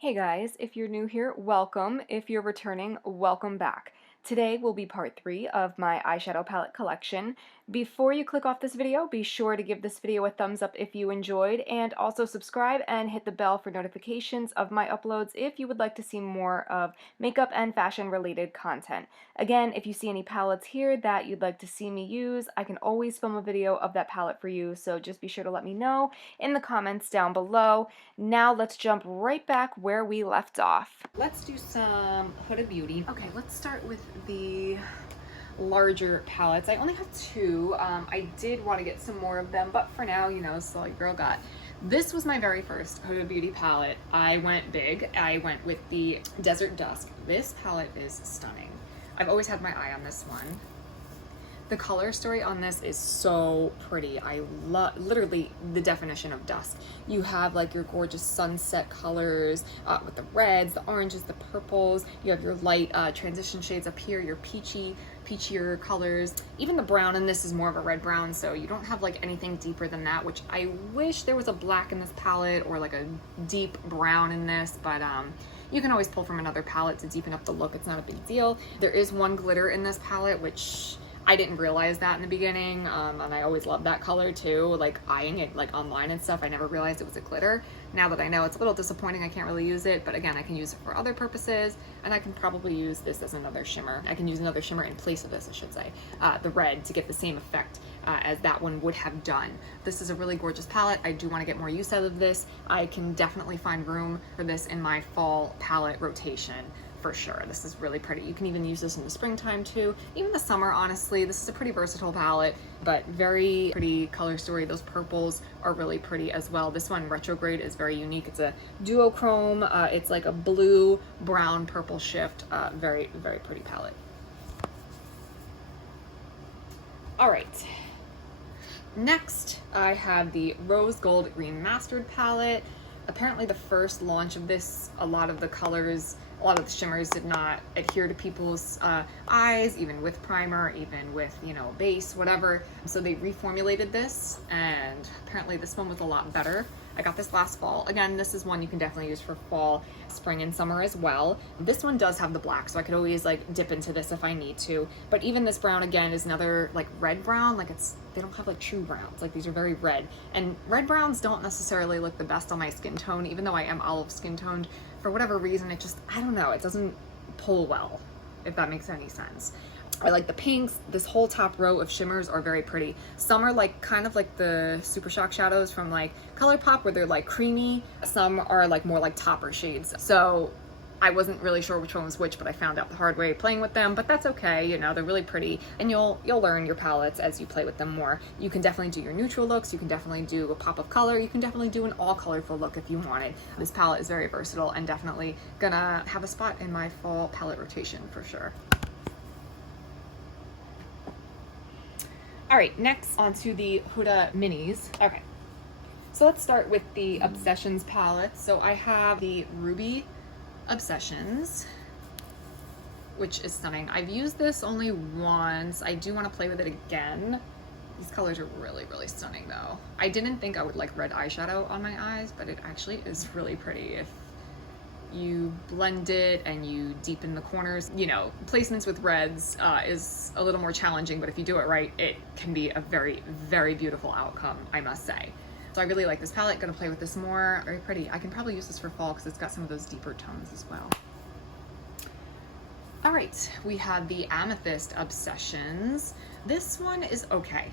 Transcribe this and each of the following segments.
Hey guys, if you're new here, welcome. If you're returning, welcome back. Today will be part 3 of my eyeshadow palette collection. Before you click off this video, be sure to give this video a thumbs up if you enjoyed, and also subscribe and hit the bell for notifications of my uploads if you would like to see more of makeup and fashion related content. Again, if you see any palettes here that you'd like to see me use, I can always film a video of that palette for you, so just be sure to let me know in the comments down below. Now let's jump right back where we left off. Let's do some Huda Beauty. Okay, let's start with the larger palettes. I only have two. I did want to get some more of them, but for now, you know, so like girl got. This was my very first Huda Beauty palette. I went big. I went with the Desert Dusk. This palette is stunning. I've always had my eye on this one. The color story on this is so pretty. I love literally the definition of dusk. You have like your gorgeous sunset colors with the reds, the oranges, the purples. You have your light transition shades up here, your peachier colors. Even the brown in this is more of a red brown, so you don't have like anything deeper than that, which I wish there was a black in this palette or like a deep brown in this, but you can always pull from another palette to deepen up the look. It's not a big deal. There is one glitter in this palette, which I didn't realize that in the beginning, and I always loved that color too, like eyeing it like online and stuff. I never realized it was a glitter. Now that I know, it's a little disappointing I can't really use it, but again, I can use it for other purposes, and I can probably use this as another shimmer. I can use another shimmer in place of this, I should say, the red, to get the same effect as that one would have done. This is a really gorgeous palette. I do want to get more use out of this. I can definitely find room for this in my fall palette rotation. For sure. This is really pretty. You can even use this in the springtime too. Even the summer, honestly. This is a pretty versatile palette, but very pretty color story. Those purples are really pretty as well. This one, Retrograde, is very unique. It's a duochrome. It's like a blue, brown, purple shift. Very, very pretty palette. All right. Next, I have the Rose Gold Remastered palette. Apparently the first launch of this, a lot of the colors, a lot of the shimmers did not adhere to people's eyes, even with primer, even with, you know, base, whatever. So they reformulated this, and apparently this one was a lot better. I got this last fall. Again, this is one you can definitely use for fall, spring, and summer as well. This one does have the black, so I could always like dip into this if I need to. But even this brown, again, is another like red brown. Like they don't have like true browns. Like these are very red. And red browns don't necessarily look the best on my skin tone, even though I am olive skin toned. For whatever reason, it just, I don't know, it doesn't pull well, if that makes any sense. I like the pinks. This whole top row of shimmers are very pretty. Some are like kind of like the Super Shock shadows from like ColourPop, where they're like creamy. Some are like more like topper shades. So I wasn't really sure which one was which, but I found out the hard way playing with them, but that's okay. You know, they're really pretty, and you'll learn your palettes as you play with them more. You can definitely do your neutral looks. You can definitely do a pop of color. You can definitely do an all colorful look if you wanted. This palette is very versatile and definitely gonna have a spot in my fall palette rotation for sure. All right, next onto the Huda Minis. Okay, so let's start with the Obsessions palette. So I have the Ruby Obsessions, which is stunning. I've used this only once. I do want to play with it again. These colors are really, really stunning though. I didn't think I would like red eyeshadow on my eyes, but it actually is really pretty if you blend it and you deepen the corners. You know, placements with reds is a little more challenging, but if you do it right, it can be a very, very beautiful outcome, I must say. So I really like this palette. Gonna play with this more. Very pretty. I can probably use this for fall because it's got some of those deeper tones as well. All right, we have the Amethyst Obsessions. This one is okay.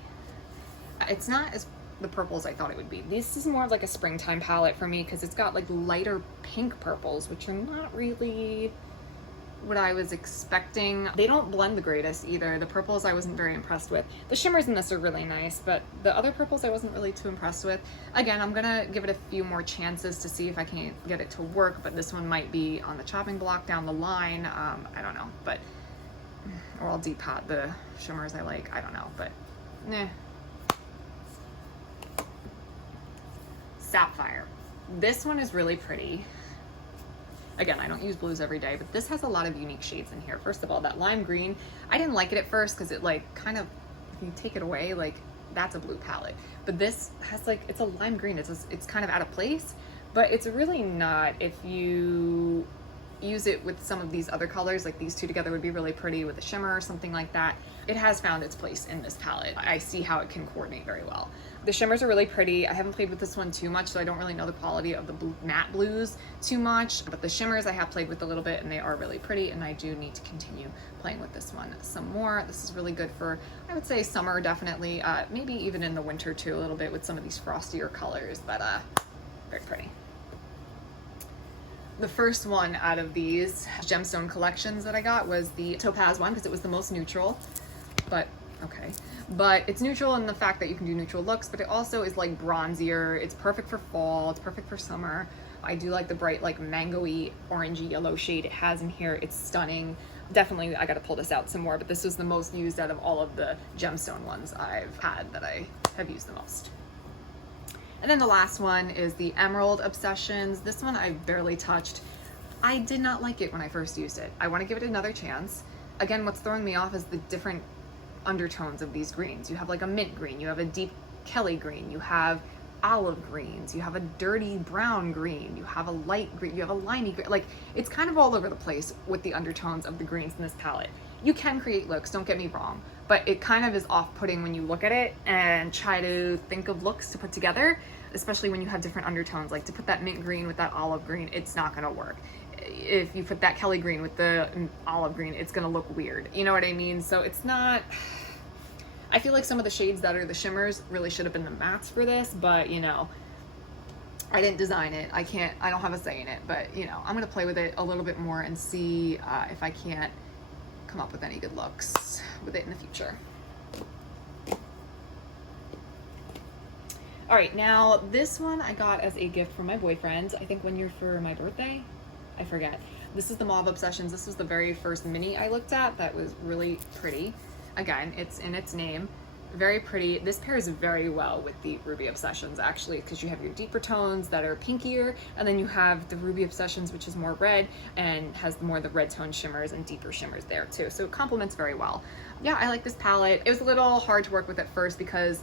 It's not as the purples I thought it would be. This is more of like a springtime palette for me because it's got like lighter pink purples, which are not really what I was expecting. They don't blend the greatest either. The purples I wasn't very impressed with. The shimmers in this are really nice, but the other purples I wasn't really too impressed with. Again, I'm gonna give it a few more chances to see if I can get it to work, but this one might be on the chopping block down the line. I don't know, but, or I'll depot the shimmers I like. I don't know, but nah. Sapphire. This one is really pretty. Again, I don't use blues every day, but this has a lot of unique shades in here. First of all, that lime green, I didn't like it at first because it like kind of, if you take it away, like that's a blue palette. But this has like, it's a lime green. It's kind of out of place, but it's really not if you use it with some of these other colors. Like these two together would be really pretty with a shimmer or something like that. It has found its place in this palette. I see how it can coordinate very well. The shimmers are really pretty. I haven't played with this one too much, so I don't really know the quality of the matte blues too much, but the shimmers I have played with a little bit and they are really pretty, and I do need to continue playing with this one some more. This is really good for, I would say, summer definitely, maybe even in the winter too, a little bit with some of these frostier colors, but very pretty. The first one out of these gemstone collections that I got was the Topaz one because it was the most neutral, but okay. But it's neutral in the fact that you can do neutral looks, but it also is like bronzier. It's perfect for fall, it's perfect for summer. I do like the bright, like mango-y, orangey yellow shade it has in here. It's stunning. Definitely, I gotta pull this out some more, but this was the most used out of all of the gemstone ones I've had that I have used the most. And then the last one is the Emerald Obsessions. This one I barely touched. I did not like it when I first used it. I want to give it another chance. Again, what's throwing me off is the different undertones of these greens. You have like a mint green, you have a deep Kelly green, you have olive greens, you have a dirty brown green, you have a light green, you have a limey green. Like, it's kind of all over the place with the undertones of the greens in this palette. You can create looks, don't get me wrong, but it kind of is off-putting when you look at it and try to think of looks to put together, especially when you have different undertones. Like to put that mint green with that olive green, it's not gonna work. If you put that Kelly green with the olive green, it's gonna look weird. You know what I mean? So it's not, I feel like some of the shades that are the shimmers really should have been the mattes for this, but you know, I didn't design it. I don't have a say in it, but you know, I'm gonna play with it a little bit more and see if I can't come up with any good looks with it in the future. All right, now this one I got as a gift from my boyfriend, I think 1 year for my birthday, I forget. This is the Mauve Obsessions. This was the very first mini I looked at that was really pretty. Again, it's in its name, very pretty. This pairs very well with the Ruby Obsessions actually, because you have your deeper tones that are pinkier, and then you have the Ruby Obsessions, which is more red and has more of the red tone shimmers and deeper shimmers there too. So it complements very well. Yeah, I like this palette. It was a little hard to work with at first because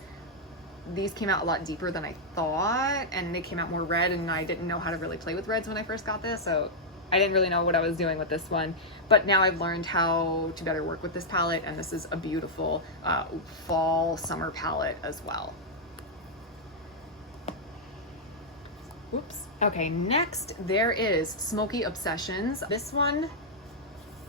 these came out a lot deeper than I thought, and they came out more red, and I didn't know how to really play with reds when I first got this, so I didn't really know what I was doing with this one. But now I've learned how to better work with this palette, and this is a beautiful fall summer palette as well. Oops. Okay, next there is Smoky Obsessions. This one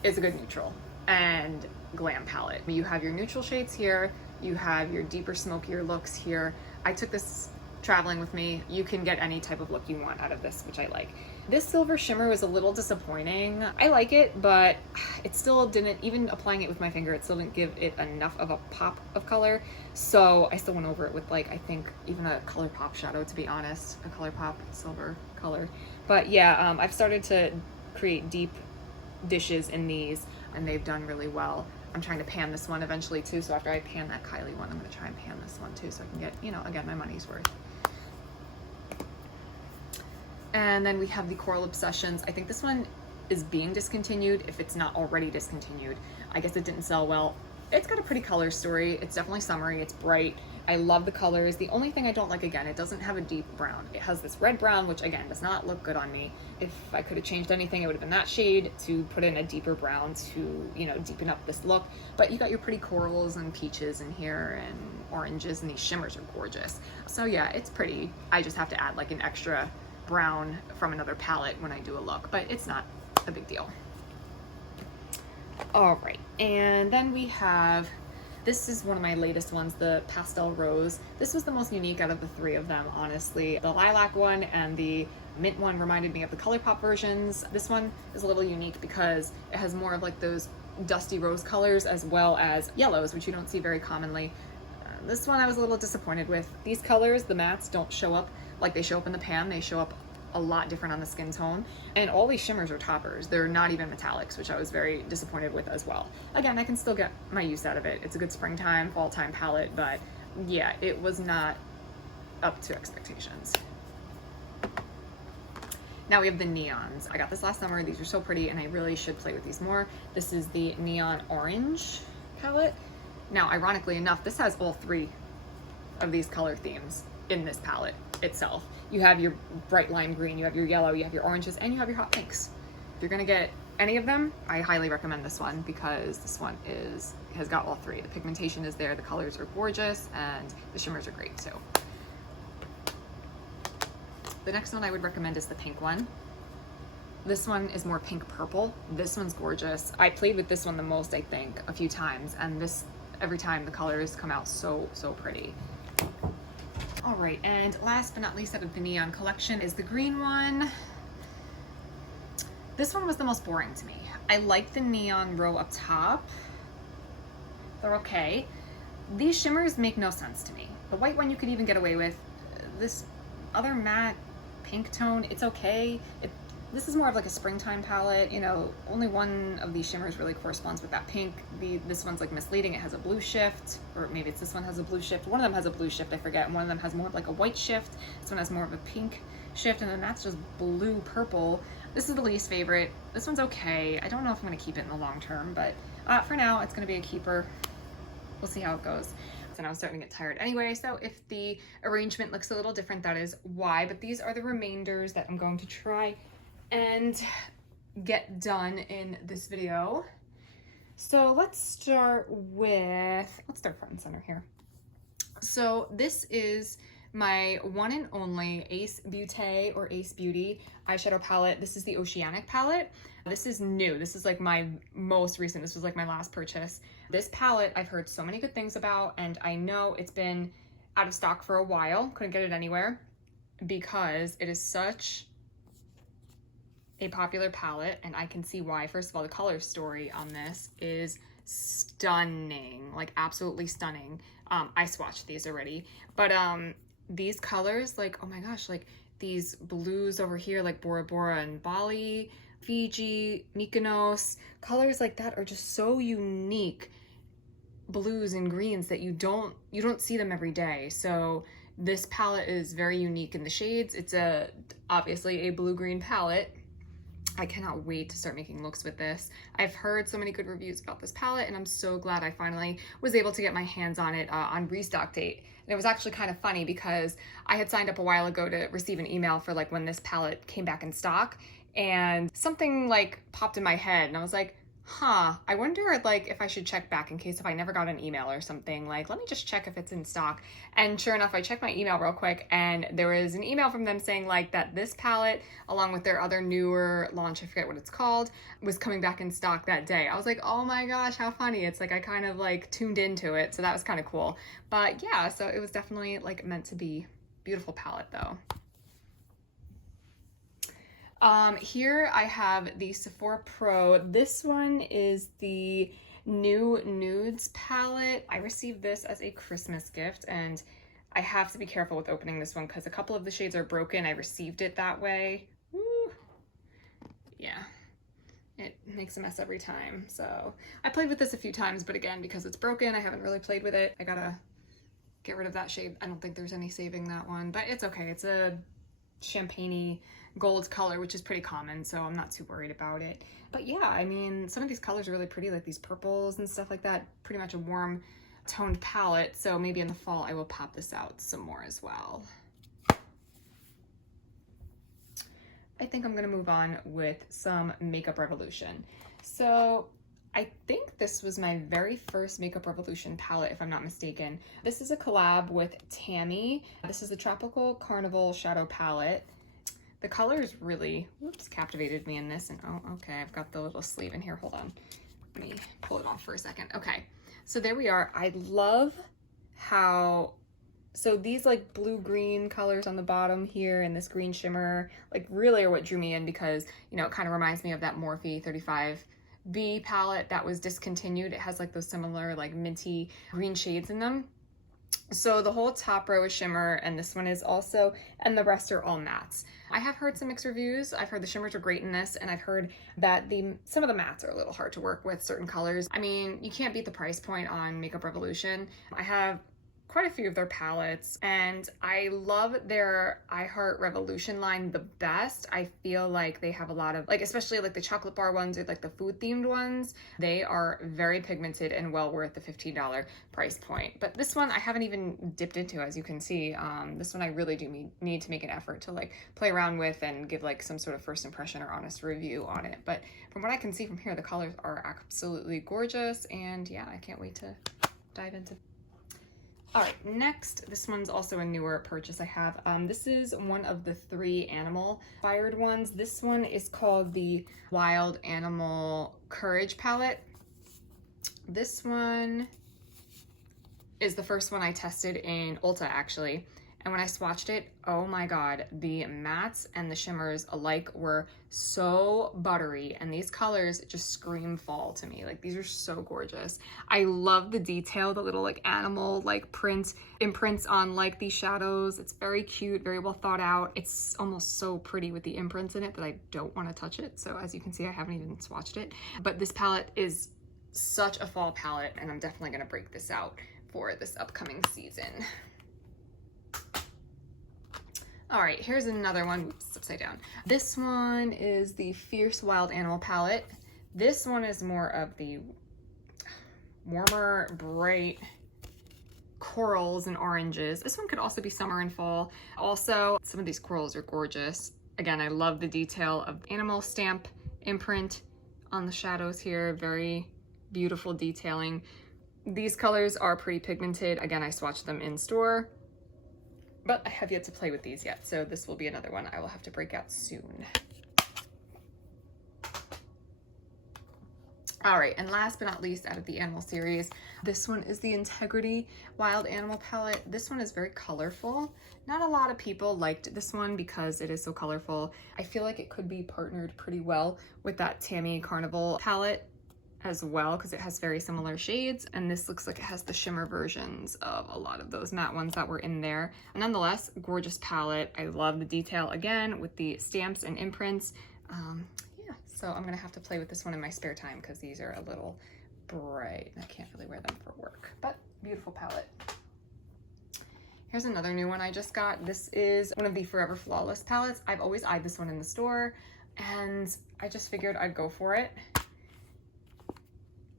is a good neutral and glam palette. You have your neutral shades here, you have your deeper smokier looks here. I took this traveling with me. You can get any type of look you want out of this, which I like. This silver shimmer was a little disappointing. I like it, but it still didn't, even applying it with my finger, it still didn't give it enough of a pop of color. So I still went over it with like, I think even a ColourPop shadow, to be honest, a ColourPop silver color. But yeah, I've started to create deep dishes in these, and they've done really well. I'm trying to pan this one eventually too, so after I pan that Kylie one, I'm gonna try and pan this one too, so I can get, you know, again, my money's worth. And then we have the Coral Obsessions. I think this one is being discontinued, if it's not already discontinued. I guess it didn't sell well. It's got a pretty color story. It's definitely summery, it's bright. I love the colors. The only thing I don't like, again, it doesn't have a deep brown. It has this red brown, which again, does not look good on me. If I could have changed anything, it would have been that shade to put in a deeper brown to, you know, deepen up this look. But you got your pretty corals and peaches in here and oranges, and these shimmers are gorgeous. So yeah, it's pretty. I just have to add like an extra brown from another palette when I do a look, but it's not a big deal. All right, and then we have, this is one of my latest ones, the Pastel Rose. This was the most unique out of the three of them, honestly. The lilac one and the mint one reminded me of the ColourPop versions. This one is a little unique because it has more of like those dusty rose colors as well as yellows, which you don't see very commonly. This one I was a little disappointed with. These colors, the mattes, don't show up like they show up in the pan. They show up a lot different on the skin tone, and all these shimmers are toppers. They're not even metallics, which I was very disappointed with as well. Again, I can still get my use out of it. It's a good springtime, fall time palette, but yeah, it was not up to expectations. Now we have the neons. I got this last summer. These are so pretty, and I really should play with these more. This is the Neon Orange palette. Now, ironically enough, this has all three of these color themes. in this palette itself. You have your bright lime green, you have your yellow, you have your oranges, and you have your hot pinks. If you're gonna get any of them, I highly recommend this one because this one has got all three. The pigmentation is there, the colors are gorgeous, and the shimmers are great too. The next one I would recommend is the pink one. This one is more pink purple. This one's gorgeous. I played with this one the most, I think, a few times, and every time the colors come out so pretty. All right, and last but not least out of the neon collection is the green one. This one was the most boring to me. I like the neon row up top. They're okay. These shimmers make no sense to me. The white one you could even get away with. This other matte pink tone, it's okay. This is more of like a springtime palette. You know, only one of these shimmers really corresponds with that pink. This one's like misleading. It has a blue shift, or maybe it's this one has a blue shift. One of them has a blue shift, I forget. And one of them has more of like a white shift. This one has more of a pink shift, and then that's just blue purple. This is the least favorite. This one's okay. I don't know if I'm gonna keep it in the long term, but for now it's gonna be a keeper. We'll see how it goes. And I was starting to get tired anyway, so if the arrangement looks a little different, that is why. But these are the remainders that I'm going to try and get done in this video. So let's start front and center here. So this is my one and only Ace Beauty or Ace Beauty eyeshadow palette. This is the Oceanic palette. This is new. This is like my most recent. This was like my last purchase. This palette I've heard so many good things about, and I know it's been out of stock for a while. Couldn't get it anywhere because it is such a popular palette, and I can see why. First of all, the color story on this is stunning, like absolutely stunning. I swatched these already, but these colors, like, oh my gosh, like these blues over here, like Bora Bora and Bali, Fiji, Mykonos, colors like that are just so unique. Blues and greens that you don't see them every day. So this palette is very unique in the shades. It's obviously a blue-green palette. I cannot wait to start making looks with this. I've heard so many good reviews about this palette, and I'm so glad I finally was able to get my hands on it on restock date. And it was actually kind of funny because I had signed up a while ago to receive an email for like when this palette came back in stock, and something like popped in my head, and I was like, I wonder like if I should check back in case if I never got an email or something. Like, let me just check if it's in stock. And sure enough, I checked my email real quick, and there was an email from them saying like that this palette, along with their other newer launch, I forget what it's called, was coming back in stock that day. I was like, oh my gosh, how funny. It's like I kind of like tuned into it, so that was kind of cool. But yeah, so it was definitely like meant to be. Beautiful palette though. Here I have the Sephora Pro. This one is the new Nudes palette. I received this as a Christmas gift, and I have to be careful with opening this one because a couple of the shades are broken. I received it that way. Woo. Yeah, it makes a mess every time. So I played with this a few times, but again, because it's broken, I haven't really played with it. I gotta get rid of that shade. I don't think there's any saving that one, but it's okay. It's a champagne-y gold color, which is pretty common, so I'm not too worried about it. But yeah, I mean, some of these colors are really pretty, like these purples and stuff like that. Pretty much a warm toned palette, so maybe in the fall I will pop this out some more as well. I think I'm gonna move on with some Makeup Revolution. So I think this was my very first Makeup Revolution palette, if I'm not mistaken. This is a collab with Tammy. This is the Tropical Carnival Shadow Palette. The colors really, captivated me in this. And oh, okay, I've got the little sleeve in here. Hold on, let me pull it off for a second. Okay, so there we are. I love how, so these like blue-green colors on the bottom here and this green shimmer, like really are what drew me in because, you know, it kind of reminds me of that Morphe 35B palette that was discontinued. It has like those similar like minty green shades in them. So the whole top row is shimmer, and this one is also, and the rest are all mattes. I have heard some mixed reviews. I've heard the shimmers are great in this, and I've heard that some of the mattes are a little hard to work with, certain colors. I mean, you can't beat the price point on Makeup Revolution. I have quite a few of their palettes, and I love their I Heart Revolution line the best. I feel like they have a lot of, like, especially like the chocolate bar ones or like the food themed ones, they are very pigmented and well worth the $15 price point. But this one I haven't even dipped into, as you can see. This one I really do need to make an effort to like play around with and give like some sort of first impression or honest review on it. But from what I can see from here, the colors are absolutely gorgeous, and yeah, I can't wait to dive into. All right, next, this one's also a newer purchase I have. This is one of the 3 animal inspired ones. This one is called the Wild Animal Courage palette. This one is the first one I tested in Ulta, actually. And when I swatched it, oh my God, the mattes and the shimmers alike were so buttery, and these colors just scream fall to me. Like, these are so gorgeous. I love the detail, the little like animal like imprints on like these shadows. It's very cute, very well thought out. It's almost so pretty with the imprints in it that I don't want to touch it. So as you can see, I haven't even swatched it. But this palette is such a fall palette, and I'm definitely gonna break this out for this upcoming season. All right, here's another one. Oops, upside down. This one is the Fierce Wild Animal palette. This one is more of the warmer, bright corals and oranges. This one could also be summer and fall. Also, some of these corals are gorgeous. Again, I love the detail of animal stamp imprint on the shadows here. Very beautiful detailing. These colors are pretty pigmented. Again, I swatched them in store, but I have yet to play with these yet, so this will be another one I will have to break out soon. All right, and last but not least, out of the animal series, this one is the Integrity Wild Animal palette. This one is very colorful. Not a lot of people liked this one because it is so colorful. I feel like it could be partnered pretty well with that Tammy Carnival palette as well, because it has very similar shades, and this looks like it has the shimmer versions of a lot of those matte ones that were in there. Nonetheless, gorgeous palette. I love the detail again with the stamps and imprints. Yeah, so I'm gonna have to play with this one in my spare time because these are a little bright. I can't really wear them for work, but beautiful palette. Here's another new one I just got. This is one of the Forever Flawless palettes. I've always eyed this one in the store, and I just figured I'd go for it.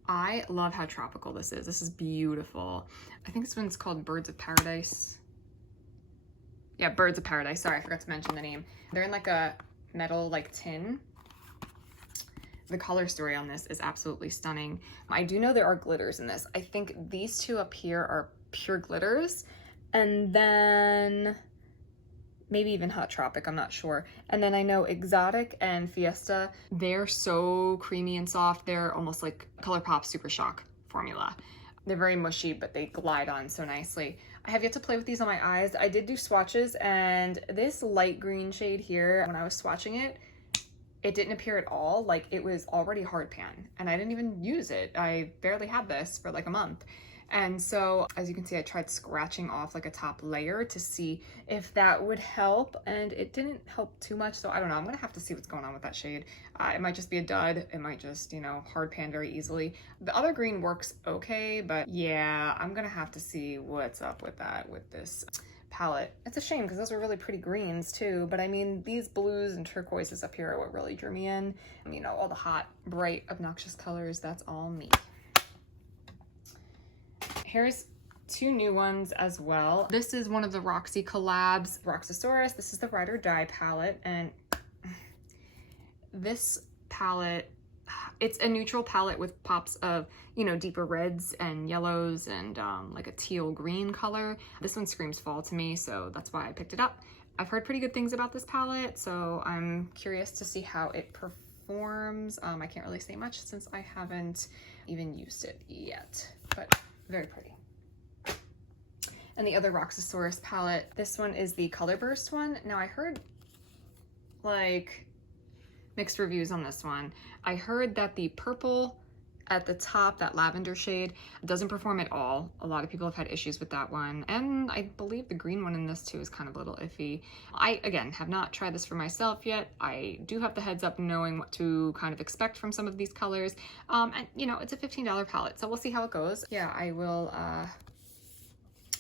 I love how tropical this is. This is beautiful. I think this one's called Birds of Paradise. Yeah, Birds of Paradise. Sorry, I forgot to mention the name. They're in like a metal like tin. The color story on this is absolutely stunning. I do know there are glitters in this. I think these two up here are pure glitters, and then maybe even Hot Tropic, I'm not sure. And then I know Exotic and Fiesta, they're so creamy and soft. They're almost like ColourPop Super Shock formula. They're very mushy, but they glide on so nicely. I have yet to play with these on my eyes. I did do swatches, and this light green shade here, when I was swatching it, it didn't appear at all. Like, it was already hard pan, and I didn't even use it. I barely had this for like a month. And so, as you can see, I tried scratching off like a top layer to see if that would help, and it didn't help too much. So I don't know, I'm gonna have to see what's going on with that shade. It might just be a dud. It might just, you know, hard pan very easily. The other green works okay, but yeah, I'm gonna have to see what's up with that with this palette. It's a shame because those were really pretty greens too, but I mean, these blues and turquoises up here are what really drew me in. You know, all the hot, bright, obnoxious colors, that's all me. Here's two new ones as well. This is one of the Roxy collabs, Roxasaurus. This is the Ride or Die palette, and this palette, it's a neutral palette with pops of, you know, deeper reds and yellows and like a teal green color. This one screams fall to me, so that's why I picked it up. I've heard pretty good things about this palette, so I'm curious to see how it performs. I can't really say much since I haven't even used it yet, but very pretty. And the other Roxasaurus palette, this one is the Color Burst one. Now I heard like mixed reviews on this one. I heard that the purple at the top, that lavender shade, doesn't perform at all. A lot of people have had issues with that one. And I believe the green one in this too is kind of a little iffy. I, again, have not tried this for myself yet. I do have the heads up knowing what to kind of expect from some of these colors. And you know, it's a $15 palette, so we'll see how it goes. Yeah, I will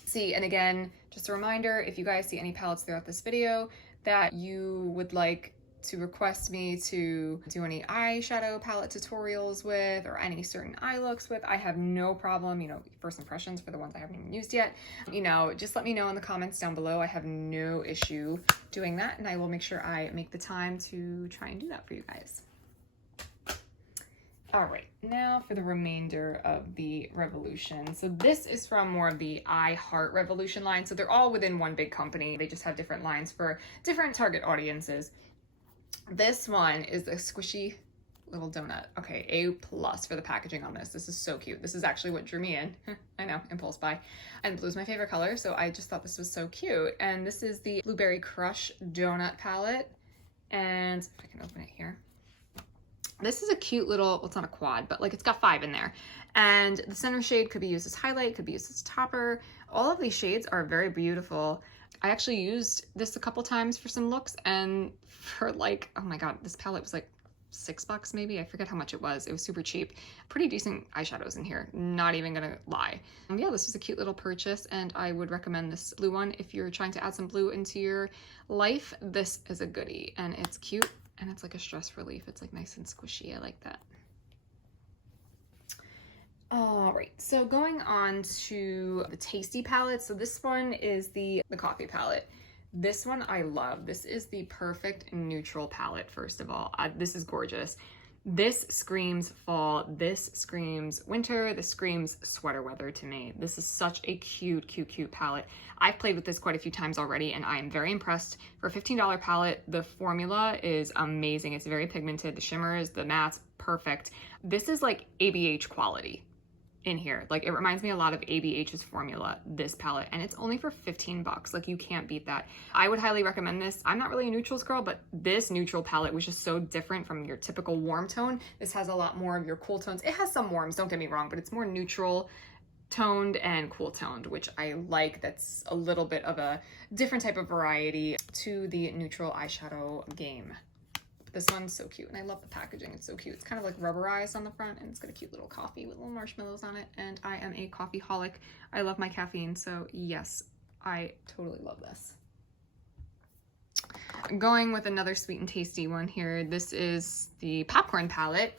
see. And again, just a reminder, if you guys see any palettes throughout this video that you would like to request me to do any eyeshadow palette tutorials with, or any certain eye looks with, I have no problem, you know, first impressions for the ones I haven't even used yet, you know, just let me know in the comments down below. I have no issue doing that, and I will make sure I make the time to try and do that for you guys. All right, now for the remainder of the Revolution. So this is from more of the I Heart Revolution line. So they're all within one big company. They just have different lines for different target audiences. This one is the squishy little donut. Okay, A+ for the packaging on this. This is so cute. This is actually what drew me in. I know, impulse buy. And blue is my favorite color, so I just thought this was so cute. And this is the Blueberry Crush Donut palette. And if I can open it here. This is a cute little, well, it's not a quad, but like it's got 5 in there. And the center shade could be used as highlight, could be used as topper. All of these shades are very beautiful. I actually used this a couple times for some looks, and for like, oh my God, this palette was like $6 maybe. I forget how much it was. It was super cheap. Pretty decent eyeshadows in here, not even gonna lie. Yeah, this is a cute little purchase, and I would recommend this blue one if you're trying to add some blue into your life. This is a goodie, and it's cute. And it's like a stress relief. It's like nice and squishy. I like that. All right, so going on to the Tasty palette. So this one is the coffee palette. This one I love. This is the perfect neutral palette, first of all. This is gorgeous. This screams fall, this screams winter, this screams sweater weather to me. This is such a cute, cute, cute palette. I've played with this quite a few times already, and I am very impressed. For a $15 palette, the formula is amazing. It's very pigmented. The shimmers, the mattes, perfect. This is like ABH quality in here. Like, it reminds me a lot of ABH's formula, this palette, and it's only for $15. Like, you can't beat that. I would highly recommend this. I'm not really a neutrals girl, but this neutral palette was just so different from your typical warm tone. This has a lot more of your cool tones. It has some warms, don't get me wrong, but it's more neutral toned and cool toned, which I like. That's a little bit of a different type of variety to the neutral eyeshadow game. This one's so cute, and I love the packaging. It's so cute. It's kind of like rubberized on the front, and it's got a cute little coffee with little marshmallows on it, and I am a coffee-holic. I love my caffeine, so yes, I totally love this. Going with another sweet and tasty one here. This is the Popcorn palette.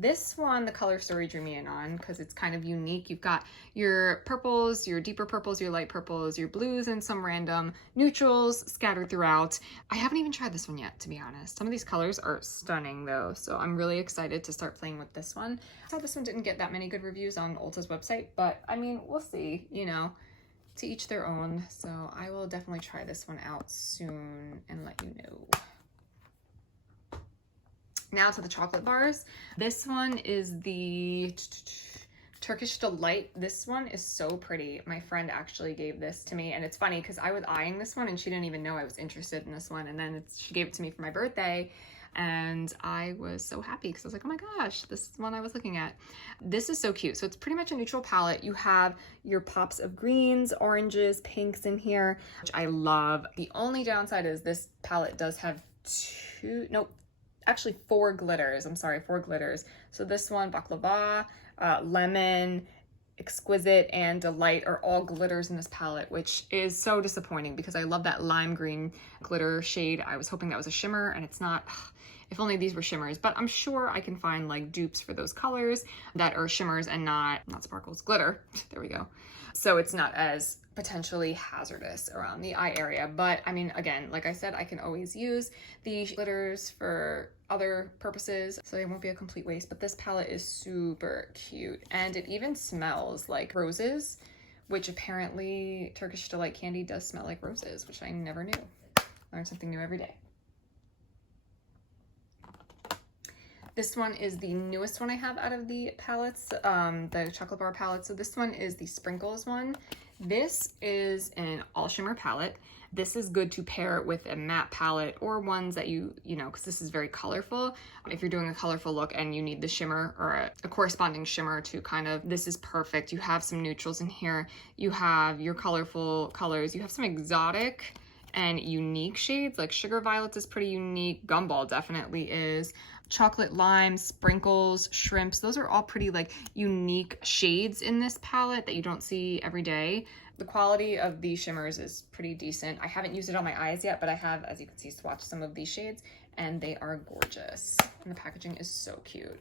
This one, the color story drew me in on because it's kind of unique. You've got your purples, your deeper purples, your light purples, your blues, and some random neutrals scattered throughout. I haven't even tried this one yet, to be honest. Some of these colors are stunning though, so I'm really excited to start playing with this one. I thought this one didn't get that many good reviews on Ulta's website, but I mean, we'll see, you know, to each their own. So I will definitely try this one out soon and let you know. Now to the chocolate bars. This one is the Turkish Delight. This one is so pretty. My friend actually gave this to me, and it's funny because I was eyeing this one and she didn't even know I was interested in this one, and then she gave it to me for my birthday, and I was so happy because I was like, oh my gosh, this is one I was looking at. This is so cute. So it's pretty much a neutral palette. You have your pops of greens, oranges, pinks in here, which I love. The only downside is this palette does have actually 4 glitters. I'm sorry, 4 glitters. So this one, Baklava, Lemon, Exquisite, and Delight are all glitters in this palette, which is so disappointing because I love that lime green glitter shade. I was hoping that was a shimmer, and it's not. If only these were shimmers, but I'm sure I can find like dupes for those colors that are shimmers and not sparkles, glitter. There we go. So it's not as potentially hazardous around the eye area. But I mean, again, like I said, I can always use the glitters for other purposes, so it won't be a complete waste. But this palette is super cute, and it even smells like roses, which apparently Turkish Delight candy does smell like roses, which I never knew. Learn something new every day. This one is the newest one I have out of the palettes, the chocolate bar palette. So this one is the Sprinkles one. This is an all shimmer palette. This is good to pair with a matte palette or ones that you know, because this is very colorful. If you're doing a colorful look and you need the shimmer or a corresponding shimmer to kind of, this is perfect. You have some neutrals in here. You have your colorful colors. You have some exotic and unique shades, like Sugar Violets is pretty unique. Gumball definitely is. Chocolate Lime, Sprinkles, Shrimps, those are all pretty like unique shades in this palette that you don't see every day. The quality of these shimmers is pretty decent. I haven't used it on my eyes yet, but I have, as you can see, swatched some of these shades, and they are gorgeous. And the packaging is so cute.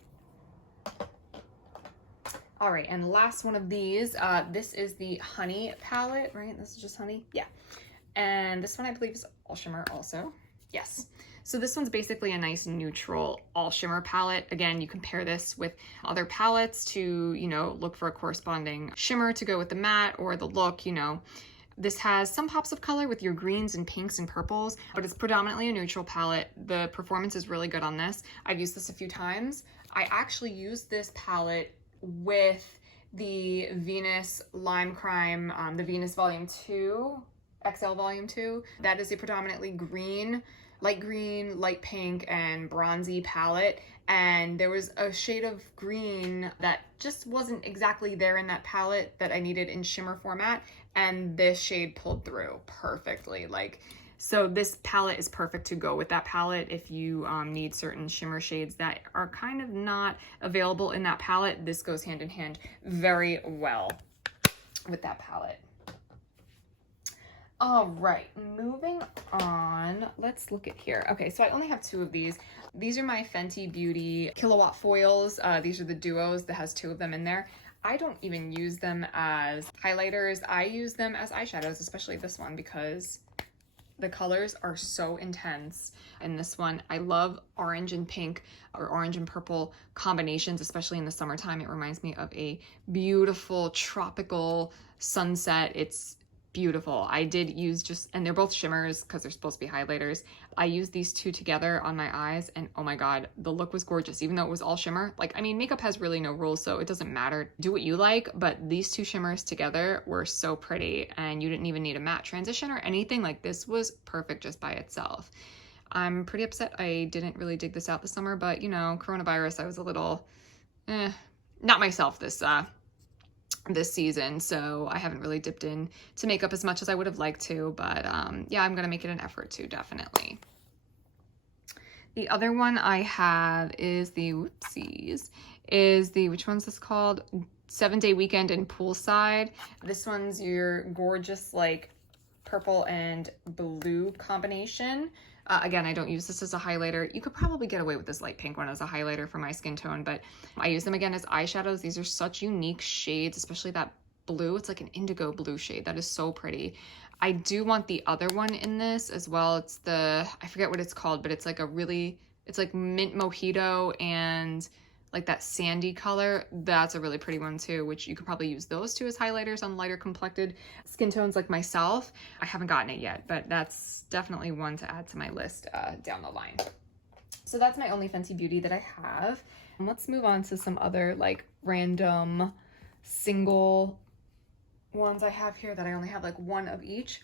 All right, and the last one of these, this is the Honey palette, right? This is just Honey? Yeah. And this one I believe is all shimmer also. Yes. So this one's basically a nice neutral all shimmer palette. Again, you compare this with other palettes to, you know, look for a corresponding shimmer to go with the matte or the look, you know. This has some pops of color with your greens and pinks and purples, but it's predominantly a neutral palette. The performance is really good on this. I've used this a few times. I actually used this palette with the Venus Lime Crime, the Venus Volume 2, XL Volume 2. That is a predominantly green, light pink, and bronzy palette. And there was a shade of green that just wasn't exactly there in that palette that I needed in shimmer format. And this shade pulled through perfectly. So this palette is perfect to go with that palette if you need certain shimmer shades that are kind of not available in that palette. This goes hand in hand very well with that palette. All right, moving on. Let's look at here. Okay, so I only have 2 of these. These are my Fenty Beauty Kilowatt Foils. These are the duos that has 2 of them in there. I don't even use them as highlighters. I use them as eyeshadows, especially this one, because the colors are so intense. And this one, I love orange and pink or orange and purple combinations, especially in the summertime. It reminds me of a beautiful tropical sunset. It's beautiful. I did use and they're both shimmers because they're supposed to be highlighters. I used these 2 together on my eyes, and oh my god, the look was gorgeous, even though it was all shimmer. I mean, makeup has really no rules, so it doesn't matter. Do what you like, but these 2 shimmers together were so pretty, and you didn't even need a matte transition or anything. This was perfect just by itself. I'm pretty upset I didn't really dig this out this summer, but you know, coronavirus, I was a little, not myself this season, so I haven't really dipped in to makeup as much as I would have liked to, but yeah, I'm gonna make it an effort to, definitely. The other one I have is the, which one's this called? 7-Day Weekend and Poolside. This one's your gorgeous purple and blue combination. Again, I don't use this as a highlighter. You could probably get away with this light pink one as a highlighter for my skin tone, but I use them again as eyeshadows. These are such unique shades, especially that blue. It's like an indigo blue shade. That is so pretty. I do want the other one in this as well. It's I forget what it's called, but it's like it's like mint mojito and that sandy color. That's a really pretty one too, which you could probably use those 2 as highlighters on lighter complected skin tones like myself. I haven't gotten it yet, but that's definitely one to add to my list down the line. So that's my only Fenty Beauty that I have. And let's move on to some other random single ones I have here that I only have 1 of each.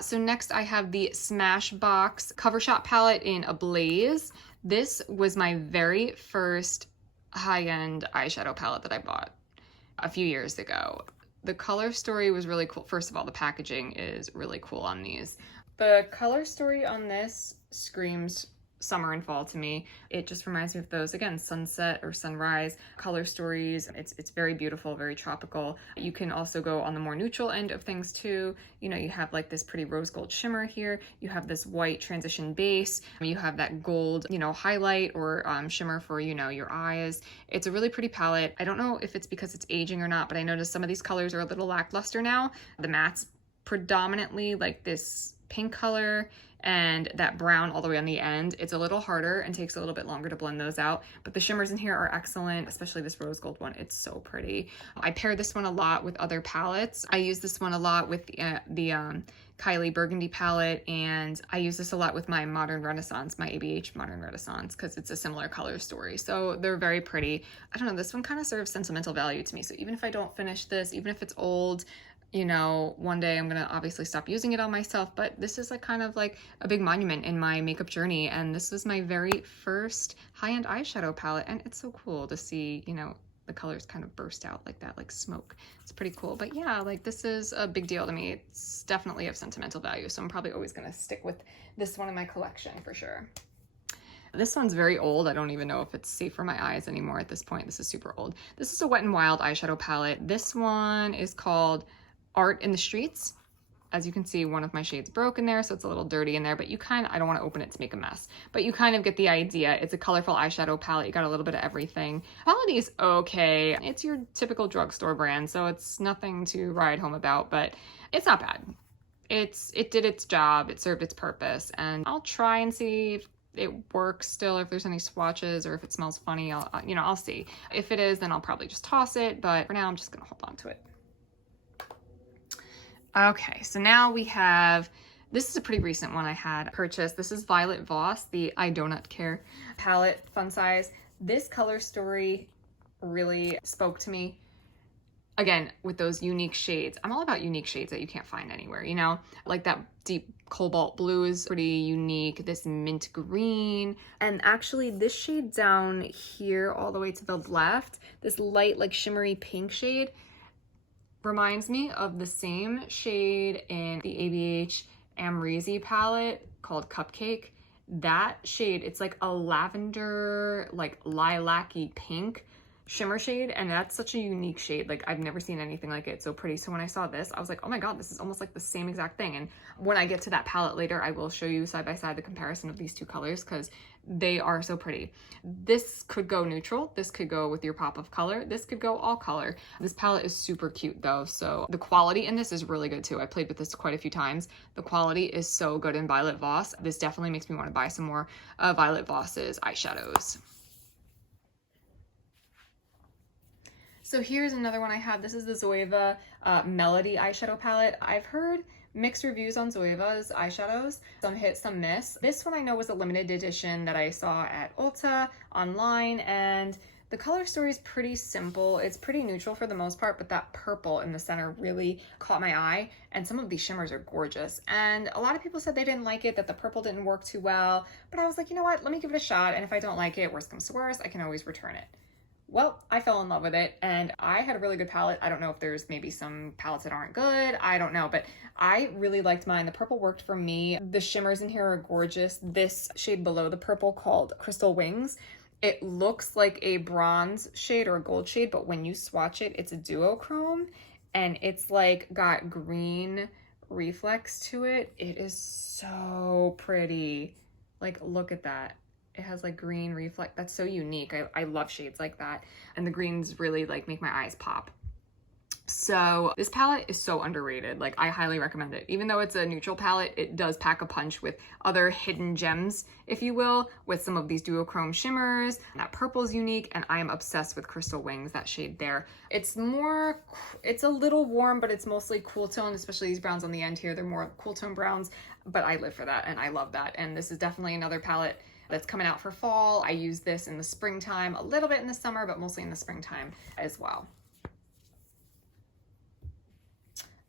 So next I have the Smashbox Cover Shot palette in Ablaze. This was my very first high-end eyeshadow palette that I bought a few years ago. The color story was really cool. First of all, the packaging is really cool on these. The color story on this screams summer and fall to me. It just reminds me of those, again, sunset or sunrise color stories. It's very beautiful, very tropical. You can also go on the more neutral end of things too. You know, you have this pretty rose gold shimmer here. You have this white transition base. You have that gold, highlight or shimmer for, your eyes. It's a really pretty palette. I don't know if it's because it's aging or not, but I noticed some of these colors are a little lackluster now. The mattes predominantly this pink color and that brown all the way on the end. It's a little harder and takes a little bit longer to blend those out, but the shimmers in here are excellent, especially this rose gold one. It's so pretty. I pair this one a lot with other palettes. I use this one a lot with the Kylie Burgundy palette, and I use this a lot with my Modern Renaissance, my ABH Modern Renaissance, because it's a similar color story. So they're very pretty. I don't know, this one kind of serves sentimental value to me. So even if I don't finish this, even if it's old, one day I'm gonna obviously stop using it on myself, but this is kind of a big monument in my makeup journey, and this was my very first high-end eyeshadow palette, and it's so cool to see, the colors kind of burst out like that, like smoke. It's pretty cool. But yeah, this is a big deal to me. It's definitely of sentimental value, so I'm probably always gonna stick with this one in my collection for sure. This one's very old. I don't even know if it's safe for my eyes anymore at this point. This is super old. This is a Wet n Wild eyeshadow palette. This one is called art in the streets. As you can see, one of my shades broke in there, so it's a little dirty in there, but I don't want to open it to make a mess, but you kind of get the idea. It's a colorful eyeshadow palette. You got a little bit of everything. Quality is okay. It's your typical drugstore brand, so it's nothing to write home about, but it's not bad. It did its job. It served its purpose, and I'll try and see if it works still, if there's any swatches or if it smells funny. I'll see. If it is, then I'll probably just toss it, but for now, I'm just gonna hold on to it. Okay, so now we have, this is a pretty recent one I had purchased. This is Violet Voss, the I Donut Care palette, fun size. This color story really spoke to me. Again, with those unique shades. I'm all about unique shades that you can't find anywhere, you know? Like that deep cobalt blue is pretty unique, this mint green, and actually this shade down here all the way to the left, this light like shimmery pink shade, reminds me of the same shade in the ABH Amrezy palette called Cupcake. That shade, it's like a lavender, like lilac-y pink shimmer shade, and that's such a unique shade. Like, I've never seen anything like it. So pretty. So when I saw this, I was like, oh my god, this is almost like the same exact thing. And when I get to that palette later, I will show you side by side the comparison of these two colors because they are so pretty. This could go neutral. This could go with your pop of color. This could go all color. This palette is super cute though, so the quality in this is really good too. I played with this quite a few times. The quality is so good in Violet Voss. This definitely makes me want to buy some more Violet Voss's eyeshadows. So here's another one I have. This is the Zoeva Melody eyeshadow palette. I've heard mixed reviews on Zoeva's eyeshadows. Some hit, some miss. This one I know was a limited edition that I saw at Ulta online, and the color story is pretty simple. It's pretty neutral for the most part, but that purple in the center really caught my eye, and some of these shimmers are gorgeous. And a lot of people said they didn't like it, that the purple didn't work too well, but I was like, you know what, let me give it a shot, and if I don't like it, worst comes to worst, I can always return it. Well, I fell in love with it, and I had a really good palette. I don't know if there's maybe some palettes that aren't good. I don't know, but I really liked mine. The purple worked for me. The shimmers in here are gorgeous. This shade below the purple called Crystal Wings, it looks like a bronze shade or a gold shade, but when you swatch it, it's a duochrome, and it's like got green reflex to it. It is so pretty. Like, look at that. It has like green reflect. That's so unique. I love shades like that. And the greens really like make my eyes pop. So this palette is so underrated. Like, I highly recommend it. Even though it's a neutral palette, it does pack a punch with other hidden gems, if you will, with some of these duochrome shimmers. That purple is unique, and I am obsessed with Crystal Wings, that shade there. It's a little warm, but it's mostly cool tone, especially these browns on the end here. They're more cool tone browns, but I live for that, and I love that. And this is definitely another palette that's coming out for fall. I use this in the springtime, a little bit in the summer, but mostly in the springtime as well.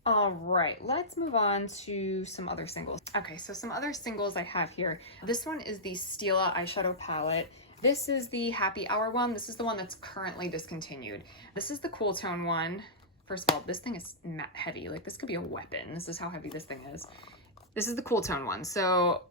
All right, let's move on to some other singles. Okay, so some other singles I have here. This one is the Stila eyeshadow palette. This is the Happy Hour one. This is the one that's currently discontinued. This is the cool tone one. First of all, this thing is heavy. Like, this could be a weapon. This is how heavy this thing is. This is the cool tone one. So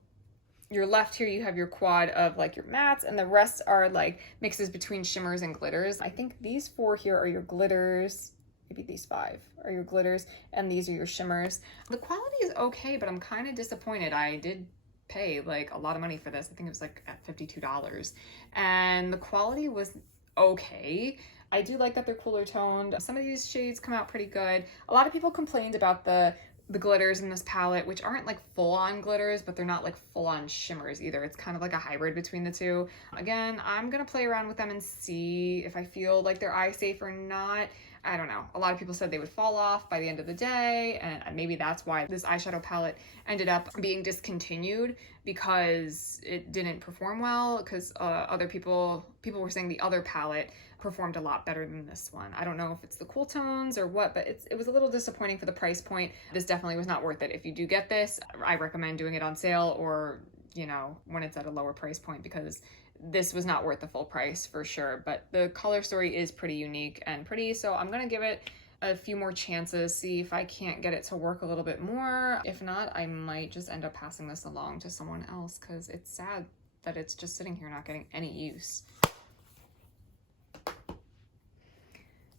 your left here, you have your quad of like your mattes, and the rest are like mixes between shimmers and glitters. I think these 4 here are your glitters. Maybe these 5 are your glitters, and these are your shimmers. The quality is okay, but I'm kind of disappointed. I did pay like a lot of money for this. I think it was like at $52, and the quality was okay. I do like that they're cooler toned. Some of these shades come out pretty good. A lot of people complained about the glitters in this palette, which aren't like full-on glitters, but they're not like full-on shimmers either. It's kind of like a hybrid between the two. Again, I'm gonna play around with them and see if I feel like they're eye safe or not. I don't know. A lot of people said they would fall off by the end of the day, and maybe that's why this eyeshadow palette ended up being discontinued, because it didn't perform well, because other people were saying the other palette performed a lot better than this one. I don't know if it's the cool tones or what, but it was a little disappointing for the price point. This definitely was not worth it. If you do get this, I recommend doing it on sale, or, you know, when it's at a lower price point, because this was not worth the full price for sure. But the color story is pretty unique and pretty, so I'm gonna give it a few more chances, see if I can't get it to work a little bit more. If not, I might just end up passing this along to someone else, because it's sad that it's just sitting here not getting any use.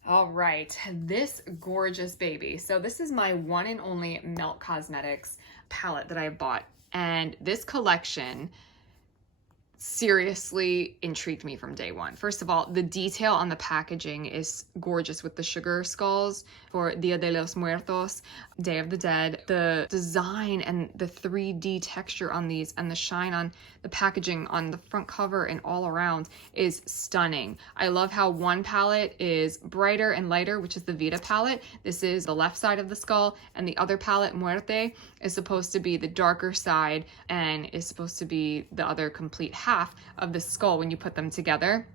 All right, this gorgeous baby. So this is my one and only Melt Cosmetics palette that I bought. And this collection seriously intrigued me from day one. First of all, the detail on the packaging is gorgeous with the sugar skulls for Dia de los Muertos, Day of the Dead. The design and the 3D texture on these and the shine on the packaging on the front cover and all around is stunning. I love how one palette is brighter and lighter, which is the Vida palette. This is the left side of the skull, and the other palette, Muerte, is supposed to be the darker side and is supposed to be the other complete half of the skull when you put them together.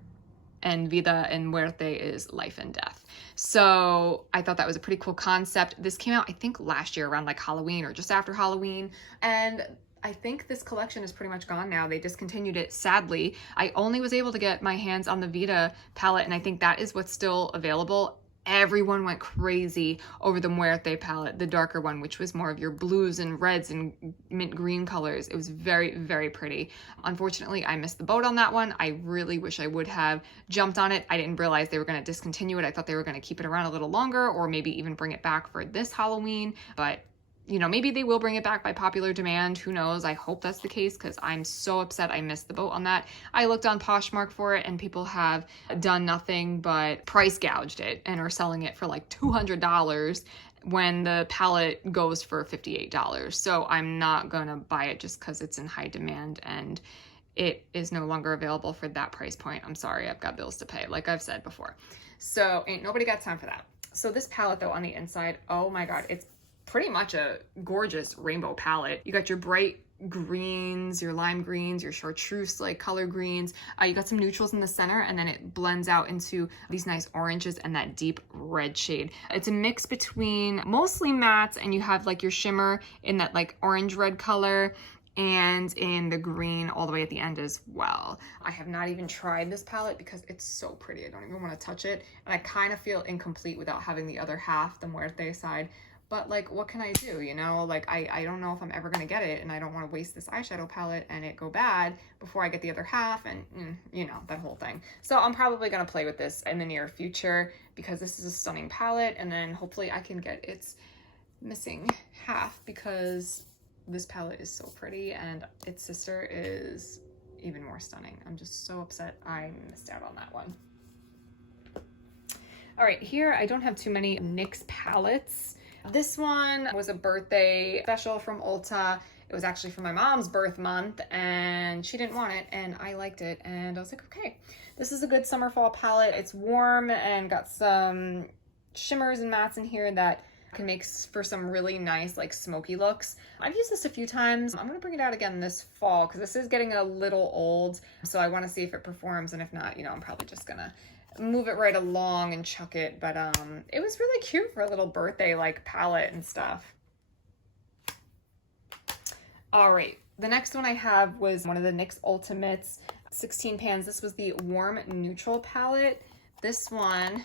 And Vida and Muerte is life and death. So I thought that was a pretty cool concept. This came out, I think, last year around like Halloween or just after Halloween. And I think this collection is pretty much gone now. They discontinued it, sadly. I only was able to get my hands on the Vida palette, and I think that is what's still available. Everyone went crazy over the Muerte palette, the darker one, which was more of your blues and reds and mint green colors. It was very, very pretty. Unfortunately, I missed the boat on that one. I really wish I would have jumped on it. I didn't realize they were going to discontinue it. I thought they were going to keep it around a little longer or maybe even bring it back for this Halloween, but you know, maybe they will bring it back by popular demand. Who knows? I hope that's the case because I'm so upset I missed the boat on that. I looked on Poshmark for it and people have done nothing but price gouged it and are selling it for like $200 when the palette goes for $58. So I'm not gonna buy it just because it's in high demand and it is no longer available for that price point. I'm sorry, I've got bills to pay, like I've said before. So ain't nobody got time for that. So this palette though, on the inside, oh my God, it's pretty much a gorgeous rainbow palette. You got your bright greens, your lime greens, your chartreuse like color greens. You got some neutrals in the center, and then it blends out into these nice oranges and that deep red shade. It's a mix between mostly mattes, and you have like your shimmer in that like orange red color and in the green all the way at the end as well. I have not even tried this palette because it's so pretty. I don't even want to touch it. And I kind of feel incomplete without having the other half, the Muerte side. But like, what can I do, you know? Like, I don't know if I'm ever gonna get it, and I don't wanna waste this eyeshadow palette and it go bad before I get the other half, and you know, that whole thing. So I'm probably gonna play with this in the near future because this is a stunning palette, and then hopefully I can get its missing half because this palette is so pretty and its sister is even more stunning. I'm just so upset I missed out on that one. All right, here I don't have too many NYX palettes. This one was a birthday special from Ulta. It was actually for my mom's birth month and she didn't want it and I liked it and I was like, okay, this is a good summer fall palette. It's warm and got some shimmers and mattes in here that can make for some really nice like smoky looks. I've used this a few times. I'm gonna bring it out again this fall because this is getting a little old. So I wanna see if it performs, and if not, you know, I'm probably just gonna move it right along and chuck it. But it was really cute for a little birthday like palette and stuff. All right, the next one I have was one of the NYX Ultimates 16 pans. This was the warm neutral palette. This one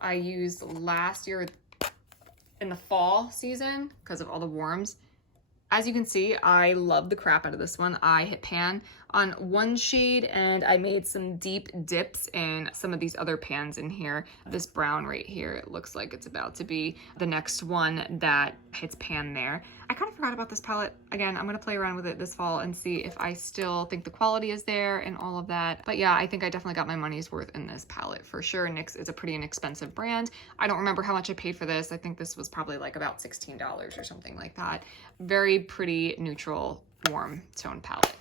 I used last year in the fall season because of all the warms. As you can see, I love the crap out of this one. I hit pan on one shade and I made some deep dips in some of these other pans in here. This brown right here, it looks like it's about to be the next one that hits pan there. I kind of forgot about this palette. Again, I'm gonna play around with it this fall and see if I still think the quality is there and all of that. But yeah, I think I definitely got my money's worth in this palette for sure. NYX is a pretty inexpensive brand. I don't remember how much I paid for this. I think this was probably like about $16 or something like that. Very pretty neutral warm tone palette.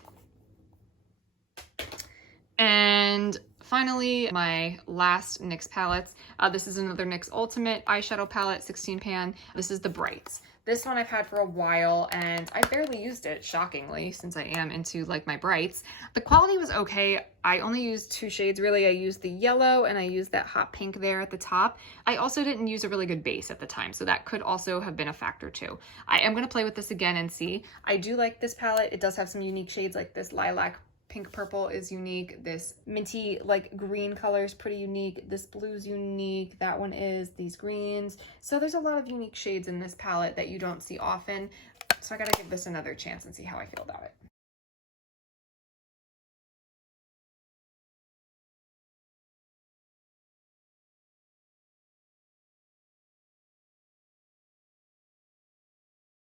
And finally, my last NYX palettes. This is another NYX Ultimate eyeshadow palette, 16 pan. This is the Brights. This one I've had for a while and I barely used it, shockingly, since I am into like my brights. The quality was okay. I only used two shades really. I used the yellow and I used that hot pink there at the top. I also didn't use a really good base at the time, so that could also have been a factor too. I am gonna play with this again and see. I do like this palette. It does have some unique shades like this lilac pink purple is unique. This minty like green color is pretty unique. This blue's unique. That one is, these greens. So there's a lot of unique shades in this palette that you don't see often. So I gotta give this another chance and see how I feel about it.